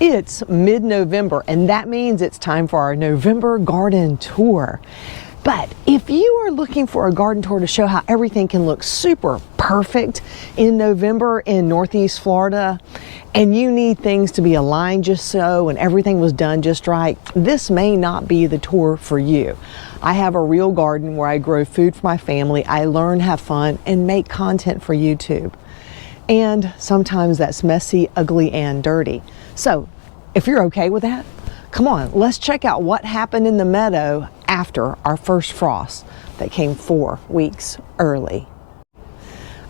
It's mid-November, and that means it's time for our November garden tour. But if you are looking for a garden tour to show how everything can look super perfect in November in Northeast Florida, and you need things to be aligned just so and everything was done just right, this may not be the tour for you. I have a real garden where I grow food for my family, I learn, have fun, and make content for YouTube. And sometimes that's messy, ugly, and dirty. So if you're okay with that, come on, let's check out what happened in the meadow after our first frost that came 4 weeks early.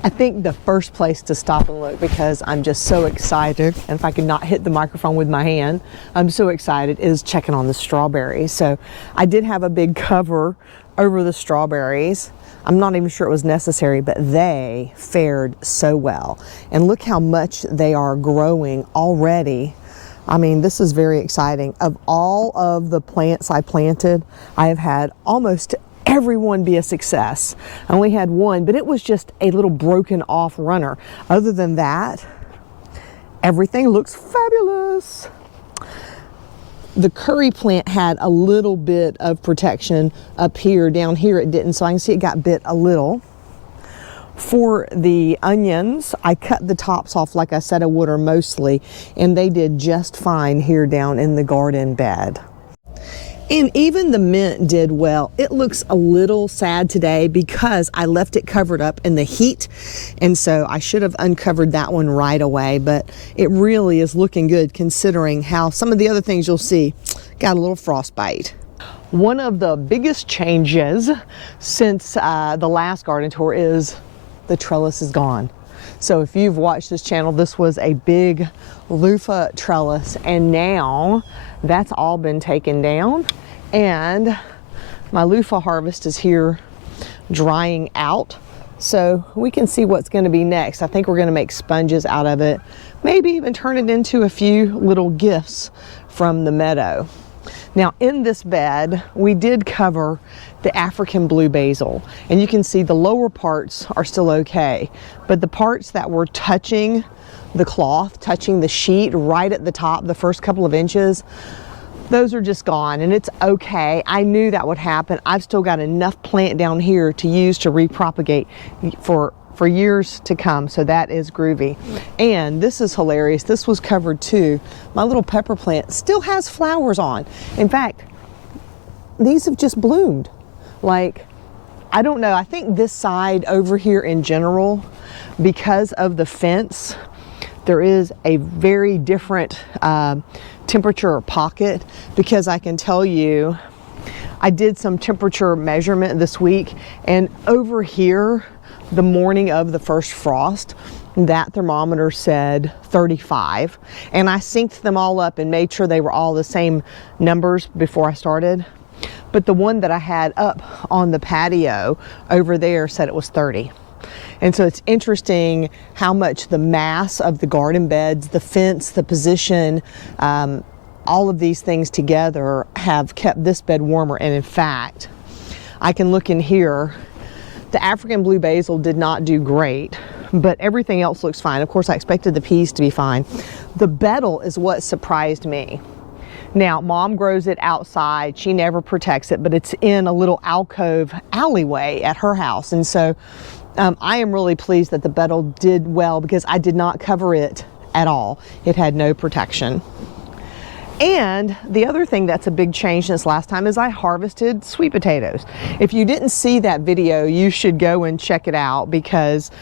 I think the first place to stop and look, because I'm just so excited, and if I could not hit the microphone with my hand, I'm so excited, is checking on the strawberries. So I did have a big cover over the strawberries. I'm not even sure it was necessary, but they fared so well. And look how much they are growing already. I mean, this is very exciting. Of all of the plants I planted, I have had almost everyone be a success. I only had one, but it was just a little broken off runner. Other than that, everything looks fabulous. The curry plant had a little bit of protection up here. Down here it didn't, so I can see it got bit a little. For the onions, I cut the tops off like I said I would, or mostly, and they did just fine here down in the garden bed. And even the mint did well. It looks a little sad today because I left it covered up in the heat, and so I should have uncovered that one right away, but it really is looking good considering how some of the other things you'll see got a little frostbite. One of the biggest changes since the last garden tour is the trellis is gone. So if you've watched this channel, this was a big loofah trellis, and now that's all been taken down, and my loofah harvest is here drying out, so we can see what's going to be next. I think we're going to make sponges out of it, maybe even turn it into a few little gifts from the meadow. Now in this bed we did cover the African blue basil, and you can see the lower parts are still okay, but the parts that were touching the cloth, touching the sheet right at the top, the first couple of inches, those are just gone, and it's okay. I knew that would happen. I've still got enough plant down here to use to repropagate for years to come, so that is groovy. And this is hilarious. This was covered too. My little pepper plant still has flowers on. In fact, these have just bloomed. Like, I don't know, I think this side over here in general, because of the fence, there is a very different temperature pocket, because I can tell you, I did some temperature measurement this week, and over here, the morning of the first frost, that thermometer said 35, and I synced them all up and made sure they were all the same numbers before I started. But the one that I had up on the patio over there said it was 30. And so it's interesting how much the mass of the garden beds, the fence, the position, all of these things together have kept this bed warmer. And in fact, I can look in here. The African blue basil did not do great, but everything else looks fine. Of course, I expected the peas to be fine. The betel is what surprised me. Now, Mom grows it outside. She never protects it, but it's in a little alcove alleyway at her house. And so I am really pleased that the betel did well, because I did not cover it at all. It had no protection. And the other thing that's a big change since last time is I harvested sweet potatoes. If you didn't see that video, you should go and check it out, because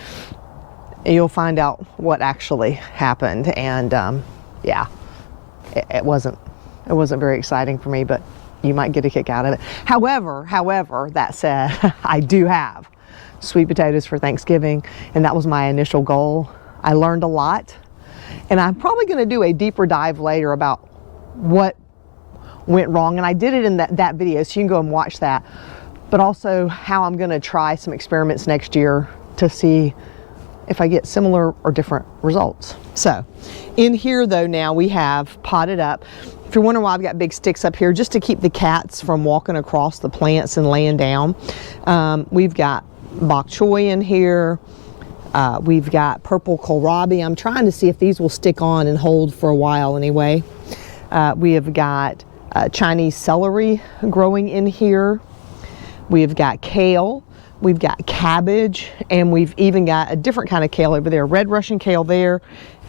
you'll find out what actually happened. And yeah, it wasn't very exciting for me, but you might get a kick out of it. However, that said, I do have sweet potatoes for Thanksgiving, and that was my initial goal. I learned a lot, and I'm probably going to do a deeper dive later about what went wrong, and I did it in that video, so you can go and watch that, but also how I'm going to try some experiments next year to see if I get similar or different results. So in here though, now we have potted up. If you're wondering why I've got big sticks up here, just to keep the cats from walking across the plants and laying down. We've got bok choy in here, We've got purple kohlrabi. I'm trying to see if these will stick on and hold for a while anyway. We have got Chinese celery growing in here. We've got kale. We've got cabbage, and we've even got a different kind of kale over there, red Russian kale there,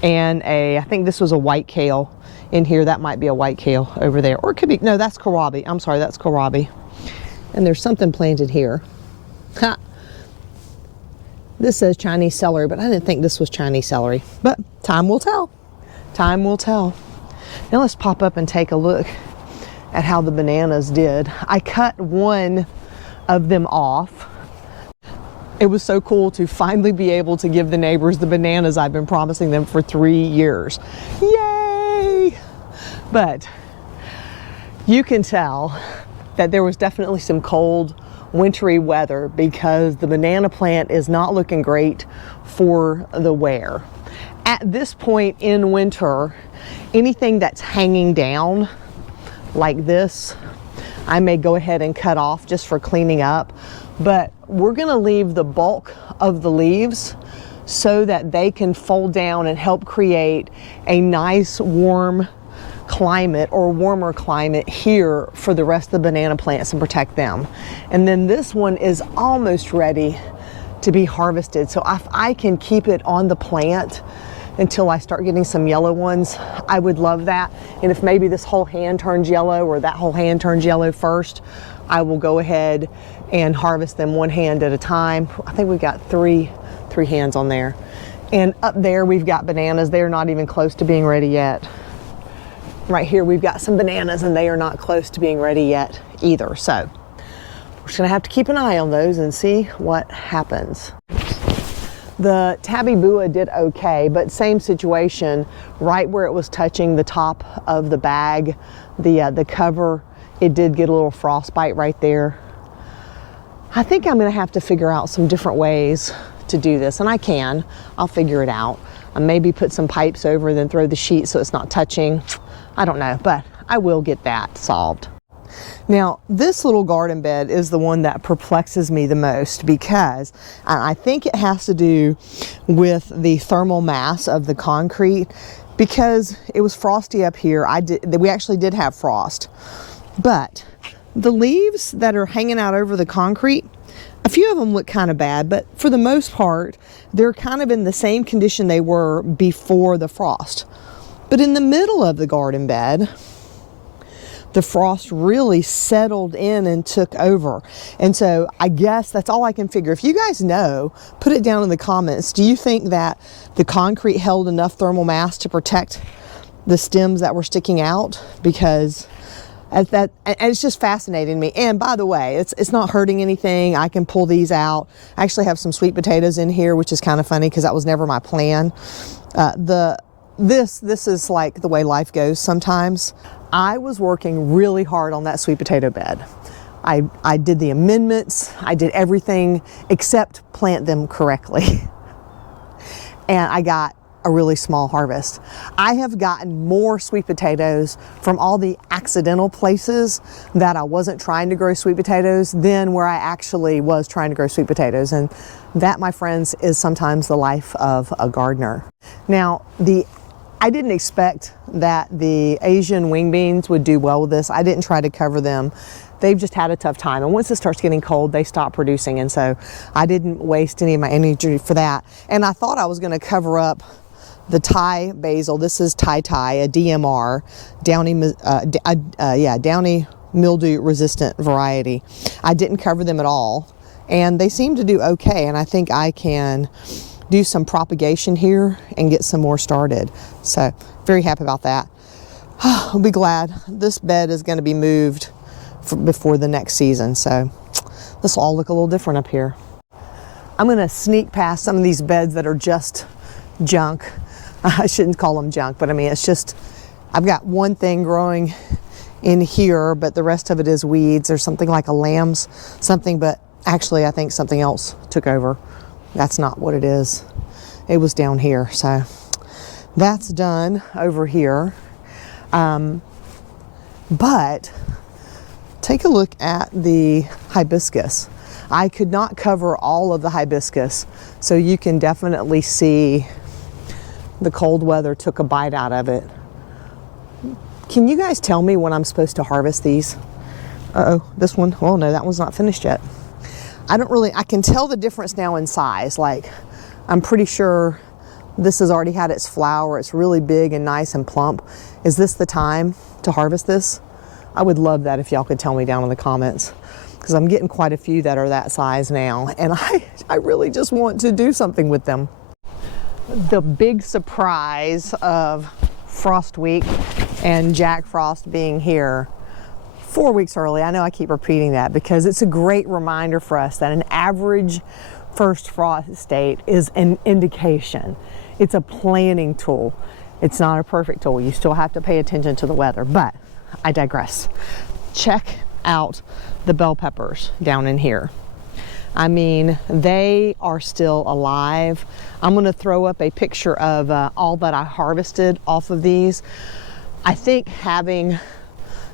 and I think this was a white kale in here. That might be a white kale over there, or it could be, no, that's kohlrabi. I'm sorry, that's kohlrabi. And there's something planted here. Ha! This says Chinese celery, but I didn't think this was Chinese celery. But time will tell. Time will tell. Now let's pop up and take a look at how the bananas did. I cut one of them off. It was so cool to finally be able to give the neighbors the bananas I've been promising them for 3 years. Yay! But you can tell that there was definitely some cold, wintry weather because the banana plant is not looking great for the wear. At this point in winter, anything that's hanging down like this, I may go ahead and cut off just for cleaning up. But we're gonna leave the bulk of the leaves so that they can fold down and help create a nice warm climate or warmer climate here for the rest of the banana plants and protect them. And then this one is almost ready to be harvested. So if I can keep it on the plant until I start getting some yellow ones, I would love that. And if maybe this whole hand turns yellow or that whole hand turns yellow first, I will go ahead and harvest them one hand at a time. I think we've got three hands on there. And up there we've got bananas. They're not even close to being ready yet. Right here we've got some bananas and they are not close to being ready yet either. So we're just gonna have to keep an eye on those and see what happens. The tabby bua did okay, but same situation, right where it was touching the top of the bag, the cover, it did get a little frostbite right there. I think I'm gonna have to figure out some different ways to do this, and I'll figure it out. Maybe put some pipes over, then throw the sheet so it's not touching. I don't know, but I will get that solved. Now, this little garden bed is the one that perplexes me the most because I think it has to do with the thermal mass of the concrete because it was frosty up here. We actually did have frost, but the leaves that are hanging out over the concrete, a few of them look kind of bad, but for the most part, they're kind of in the same condition they were before the frost. But in the middle of the garden bed, the frost really settled in and took over. And so I guess that's all I can figure. If you guys know, put it down in the comments. Do you think that the concrete held enough thermal mass to protect the stems that were sticking out? Because and it's just fascinating me. And by the way, it's not hurting anything. I can pull these out. I actually have some sweet potatoes in here, which is kind of funny because that was never my plan. This is like the way life goes sometimes. I was working really hard on that sweet potato bed. I did the amendments. I did everything except plant them correctly. And I got a really small harvest. I have gotten more sweet potatoes from all the accidental places that I wasn't trying to grow sweet potatoes than where I actually was trying to grow sweet potatoes. And that, my friends, is sometimes the life of a gardener. Now, I didn't expect that the Asian wing beans would do well with this. I didn't try to cover them. They've just had a tough time. And once it starts getting cold, they stop producing. And so I didn't waste any of my energy for that. And I thought I was going to cover up the Thai basil. This is Thai, a DMR, downy mildew resistant variety. I didn't cover them at all. And they seem to do okay. And I think I can do some propagation here and get some more started. So very happy about that. I'll be glad. This bed is going to be moved before the next season. So this will all look a little different up here. I'm going to sneak past some of these beds that are just junk. I shouldn't call them junk, but I mean, it's just, I've got one thing growing in here, but the rest of it is weeds or something like a lamb's something, but actually I think something else took over. That's not what it is. It was down here. So that's done over here. But take a look at the hibiscus. I could not cover all of the hibiscus, so you can definitely see the cold weather took a bite out of it. Can you guys tell me when I'm supposed to harvest these? Uh-oh, this one, oh no, that one's not finished yet. I can tell the difference now in size. Like, I'm pretty sure this has already had its flower. It's really big and nice and plump. Is this the time to harvest this? I would love that if y'all could tell me down in the comments, because I'm getting quite a few that are that size now, and I really just want to do something with them. The big surprise of Frost Week and Jack Frost being here 4 weeks early. I know I keep repeating that because it's a great reminder for us that an average first frost date is an indication. It's a planning tool. It's not a perfect tool. You still have to pay attention to the weather, but I digress. Check out the bell peppers down in here. I mean, they are still alive. I'm gonna throw up a picture of all that I harvested off of these. I think having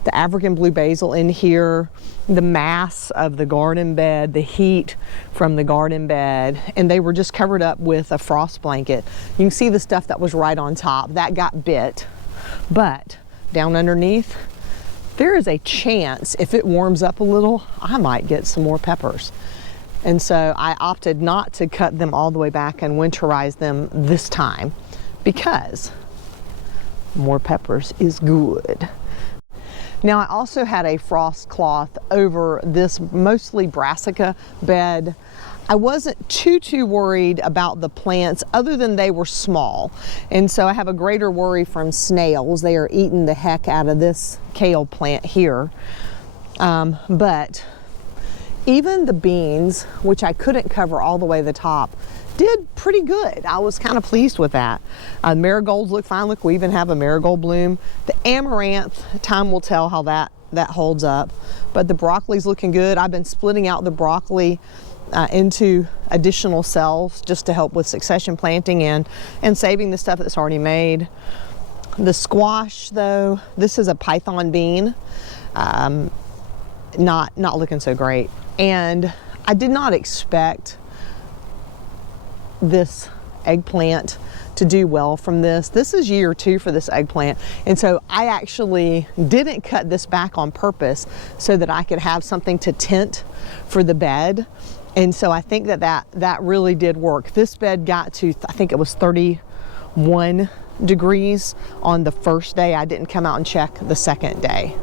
the African blue basil in here, the mass of the garden bed, the heat from the garden bed, and they were just covered up with a frost blanket. You can see the stuff that was right on top, that got bit. But down underneath, there is a chance if it warms up a little, I might get some more peppers. And so I opted not to cut them all the way back and winterize them this time because more peppers is good. Now, I also had a frost cloth over this mostly brassica bed. I wasn't too worried about the plants other than they were small. And so I have a greater worry from snails. They are eating the heck out of this kale plant here. But even the beans, which I couldn't cover all the way to the top, did pretty good. I was kind of pleased with that. Marigolds look fine. Look, we even have a marigold bloom. The amaranth, time will tell how that holds up. But the broccoli's looking good. I've been splitting out the broccoli into additional cells just to help with succession planting and saving the stuff that's already made. The squash, though, this is a python bean. Not looking so great. And I did not expect this eggplant to do well from this. This is year 2 for this eggplant. And so I actually didn't cut this back on purpose so that I could have something to tint for the bed. And so I think that really did work. This bed got to, I think it was 31 degrees on the first day. I didn't come out and check the second day.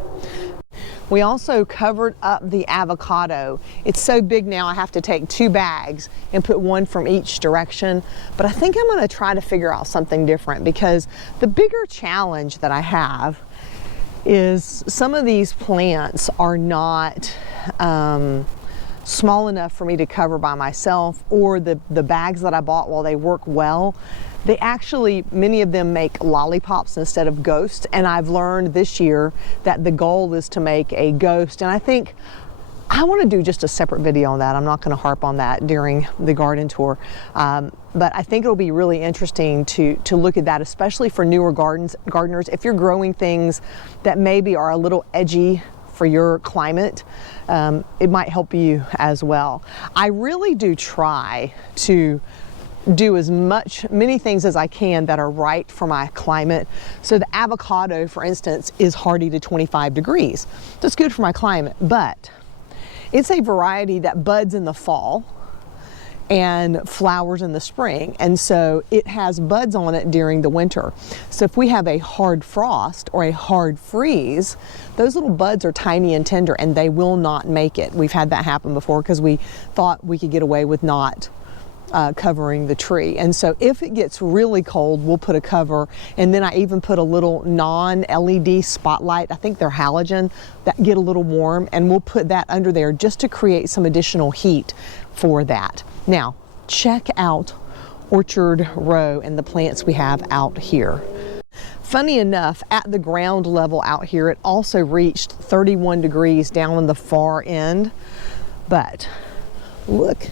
We also covered up the avocado. It's so big now I have to take 2 bags and put one from each direction. But I think I'm gonna try to figure out something different because the bigger challenge that I have is some of these plants are not small enough for me to cover by myself, or the bags that I bought, while they work well, they actually, many of them make lollipops instead of ghosts. And I've learned this year that the goal is to make a ghost. And I think I want to do just a separate video on that. I'm not going to harp on that during the garden tour. But I think it'll be really interesting to look at that, especially for newer gardeners. If you're growing things that maybe are a little edgy for your climate, it might help you as well. I really do try to do many things as I can that are right for my climate. So the avocado, for instance, is hardy to 25 degrees. That's good for my climate, but it's a variety that buds in the fall and flowers in the spring. And so it has buds on it during the winter. So if we have a hard frost or a hard freeze, those little buds are tiny and tender and they will not make it. We've had that happen before because we thought we could get away with not covering the tree. And so if it gets really cold, we'll put a cover. And then I even put a little non-LED spotlight, I think they're halogen, that get a little warm, and we'll put that under there just to create some additional heat for that. Now, check out Orchard Row and the plants we have out here. Funny enough, at the ground level out here, it also reached 31 degrees down on the far end. But look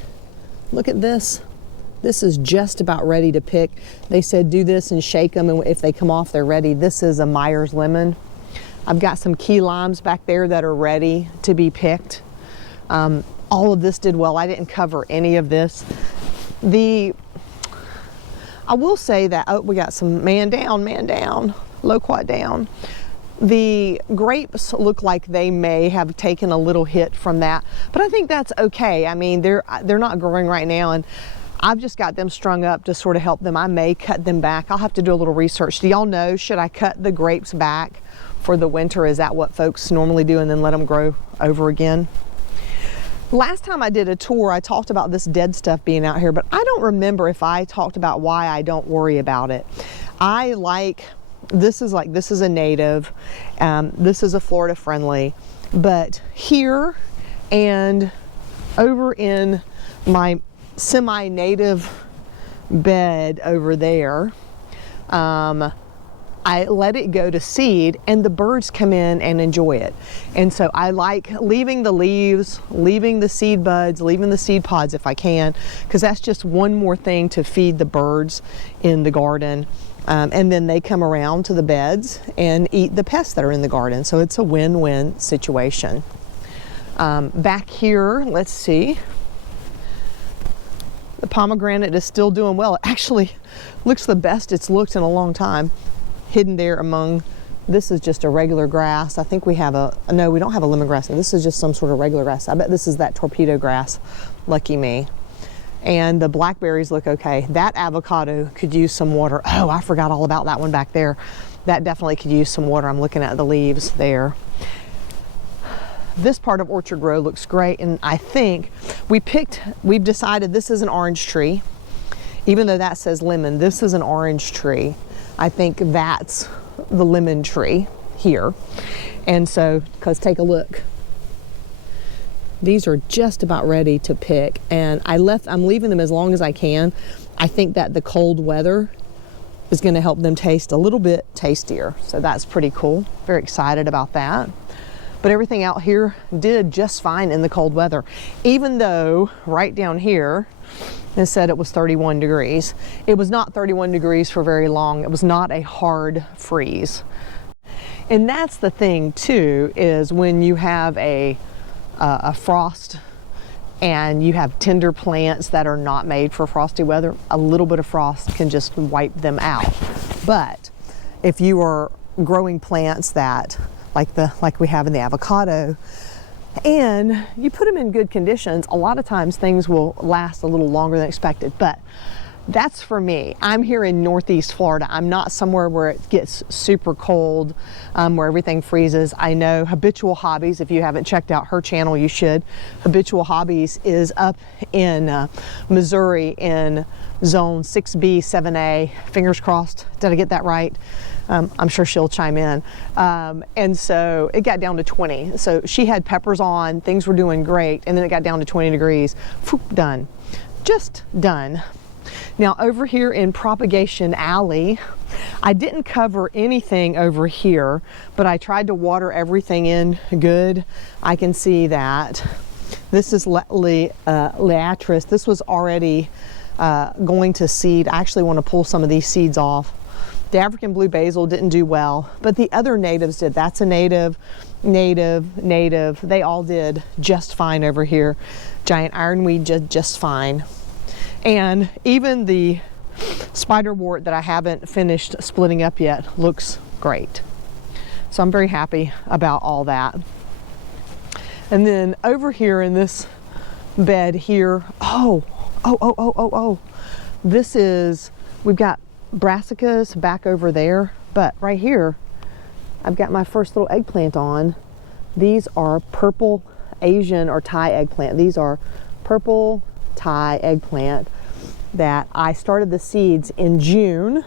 at this. This is just about ready to pick. They said do this and shake them, and if they come off, they're ready. This is a Myers lemon. I've got some key limes back there that are ready to be picked. all of this did well. I didn't cover any of this. I will say that, oh, we got some man down, loquat down. The grapes look like they may have taken a little hit from that, but I think that's okay. I mean, they're not growing right now, and I've just got them strung up to sort of help them. I may cut them back. I'll have to do a little research. Do y'all know, should I cut the grapes back for the winter? Is that what folks normally do, and then let them grow over again? Last time I did a tour, I talked about this dead stuff being out here, but I don't remember if I talked about why I don't worry about it. This is a native, this is a Florida friendly, but here and over in my semi-native bed over there, I let it go to seed, and the birds come in and enjoy it. And so I like leaving the leaves, leaving the seed buds, leaving the seed pods if I can, because that's just one more thing to feed the birds in the garden. And then they come around to the beds and eat the pests that are in the garden. So it's a win-win situation. Back here, let's see. The pomegranate is still doing well. It actually looks the best it's looked in a long time. Hidden there among, this is just a regular grass. I think we have no, we don't have a lemongrass. This is just some sort of regular grass. I bet this is that torpedo grass. Lucky me. And the blackberries look okay. That avocado could use some water. Oh, I forgot all about that one back there. That definitely could use some water. I'm looking at the leaves there. This part of Orchard Row looks great, and I think we've decided this is an orange tree. Even though that says lemon, this is an orange tree. I think that's the lemon tree here. And so, because take a look. These are just about ready to pick, and I'm leaving them as long as I can. I think that the cold weather is going to help them taste a little bit tastier. So that's pretty cool. Very excited about that. But everything out here did just fine in the cold weather. Even though right down here, it said it was 31 degrees. It was not 31 degrees for very long. It was not a hard freeze. And that's the thing too, is when you have a frost and you have tender plants that are not made for frosty weather, a little bit of frost can just wipe them out. But if you are growing plants that like we have in the avocado, and you put them in good conditions, a lot of times things will last a little longer than expected. But that's for me. I'm here in Northeast Florida. I'm not somewhere where it gets super cold, where everything freezes. I know Habitual Hobbies, if you haven't checked out her channel, you should. Habitual Hobbies is up in Missouri in zone 6B, 7A. Fingers crossed. Did I get that right? I'm sure she'll chime in. And so it got down to 20. So she had peppers on, things were doing great, and then it got down to 20 degrees. Phew, done. Just done. Now over here in Propagation Alley, I didn't cover anything over here, but I tried to water everything in good. I can see that. This is Leatris. This was already going to seed. I actually want to pull some of these seeds off. The African blue basil didn't do well, but the other natives did. That's a native. They all did just fine over here. Giant ironweed did just fine. And even the spiderwort that I haven't finished splitting up yet looks great. So I'm very happy about all that. And then over here in this bed here, this is, we've got brassicas back over there, but right here I've got my first little eggplant on. These are purple Asian or Thai eggplant. These are purple Thai eggplant that I started the seeds in June.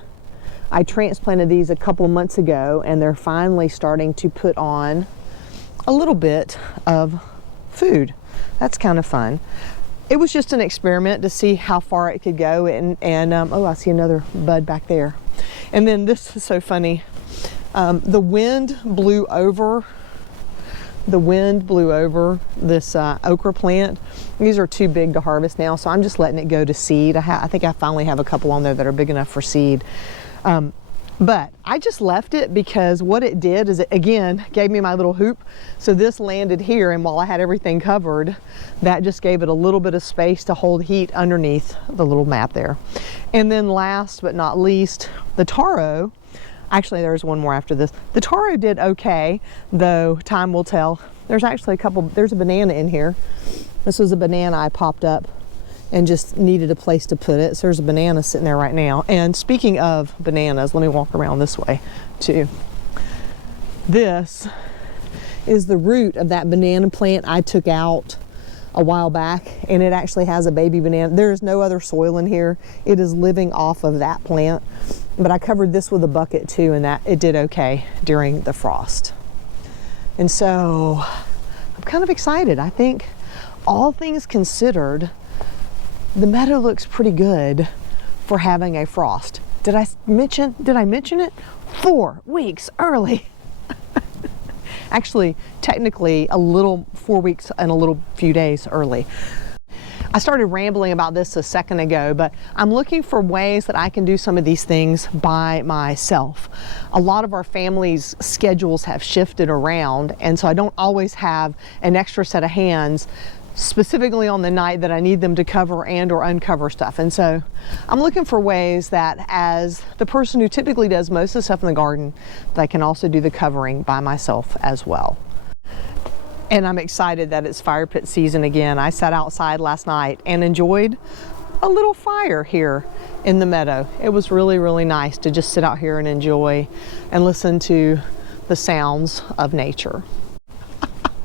I transplanted these a couple of months ago, and they're finally starting to put on a little bit of food. That's kind of fun. It was just an experiment to see how far it could go, and oh, I see another bud back there. And then this is so funny. The wind blew over this okra plant. These are too big to harvest now, so I'm just letting it go to seed. I think I finally have a couple on there that are big enough for seed. But I just left it because what it did is it again gave me my little hoop. So this landed here, and while I had everything covered, that just gave it a little bit of space to hold heat underneath the little mat there. And then last but not least, the taro. Actually, there's one more after this. The taro did okay, though time will tell. There's actually there's a banana in here. This was a banana I popped up and just needed a place to put it. So there's a banana sitting there right now. And speaking of bananas, let me walk around this way too. This is the root of that banana plant I took out a while back, and it actually has a baby banana. There is no other soil in here. It is living off of that plant. But I covered this with a bucket too, and that it did okay during the frost. And so I'm kind of excited. I think all things considered, the meadow looks pretty good for having a frost. Did I mention it? 4 weeks early. Actually, technically 4 weeks and a little few days early. I started rambling about this a second ago, but I'm looking for ways that I can do some of these things by myself. A lot of our family's schedules have shifted around, and so I don't always have an extra set of hands specifically on the night that I need them to cover and or uncover stuff. And so I'm looking for ways that, as the person who typically does most of the stuff in the garden, that I can also do the covering by myself as well. And I'm excited that it's fire pit season again. I sat outside last night and enjoyed a little fire here in the meadow. It was really, really nice to just sit out here and enjoy and listen to the sounds of nature.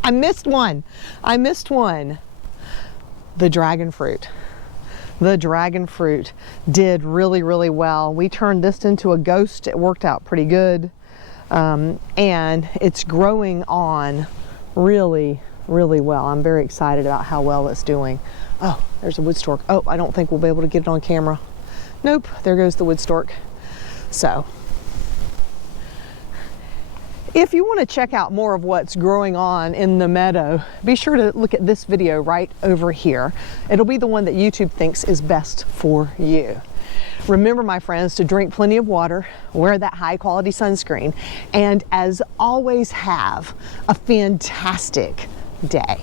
I missed one. The dragon fruit. The dragon fruit did really, really well. We turned this into a ghost. It worked out pretty good. And it's growing on really, really well. I'm very excited about how well it's doing. Oh, there's a wood stork. Oh, I don't think we'll be able to get it on camera. Nope, there goes the wood stork. So, if you want to check out more of what's growing on in the meadow, be sure to look at this video right over here. It'll be the one that YouTube thinks is best for you. Remember, my friends, to drink plenty of water, wear that high quality sunscreen, and as always, have a fantastic day.